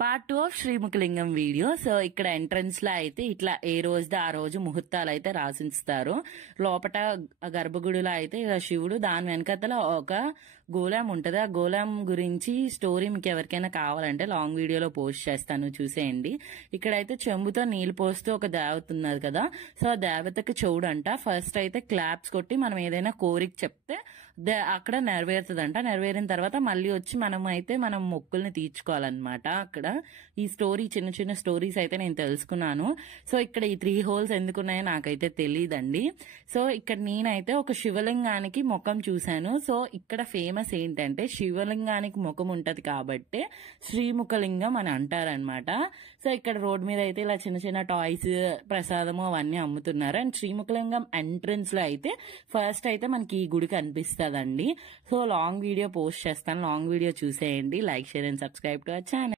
Part 2 of Srimukhalingam video. So ఇక్కడ entrance లో అయితే ఇట్లా ఏ రోజుది ఆ రోజు ముహూర్తాలు అయితే రాసిస్తారు. లోపట గర్భగుడిలో అయితే ఇలా శివుడు, దాని వెనకతల ఒక గోళం ఉంటది. ఆ గోళం గురించి స్టోరీ మీకు ఎవరికైనా కావాలంటే లాంగ్ వీడియోలో పోస్ట్ చేస్తాను, చూసేయండి. ఇక్కడైతే చెంబుతో నీళ్లు పోస్తూ ఒక దేవత ఉన్నది కదా, సో ఆ దేవతకి చెవుడంట. ఫస్ట్ అయితే క్లాప్స్ కొట్టి మనం ఏదైనా కోరిక చెప్తే అక్కడ నెరవేరుతుందంట. నెరవేరిన తర్వాత మళ్ళీ వచ్చి మనం మొక్కుల్ని తీర్చుకోవాలన్నమాట. అక్కడ ఈ స్టోరీ, చిన్న చిన్న స్టోరీస్ అయితే నేను తెలుసుకున్నాను. సో ఇక్కడ ఈ 3 హోల్స్ ఎందుకున్నాయో నాకైతే తెలియదండి. సో ఇక్కడ నేనైతే ఒక శివలింగానికి ముఖం చూశాను. సో ఇక్కడ ఫేమస్ ఏంటంటే శివలింగానికి ముఖం ఉంటది కాబట్టి శ్రీముఖలింగం అని అంటారనమాట. సో ఇక్కడ రోడ్ మీద అయితే ఇలా చిన్న చిన్న టాయ్స్, ప్రసాదము అవన్నీ అమ్ముతున్నారు. అండ్ శ్రీముఖలింగం ఎంట్రన్స్ లో అయితే ఫస్ట్ అయితే మనకి ఈ గుడి కనిపిస్తుందండి. సో లాంగ్ వీడియో పోస్ట్ చేస్తాను, లాంగ్ వీడియో చూసేయండి. Like, share and subscribe to our channel.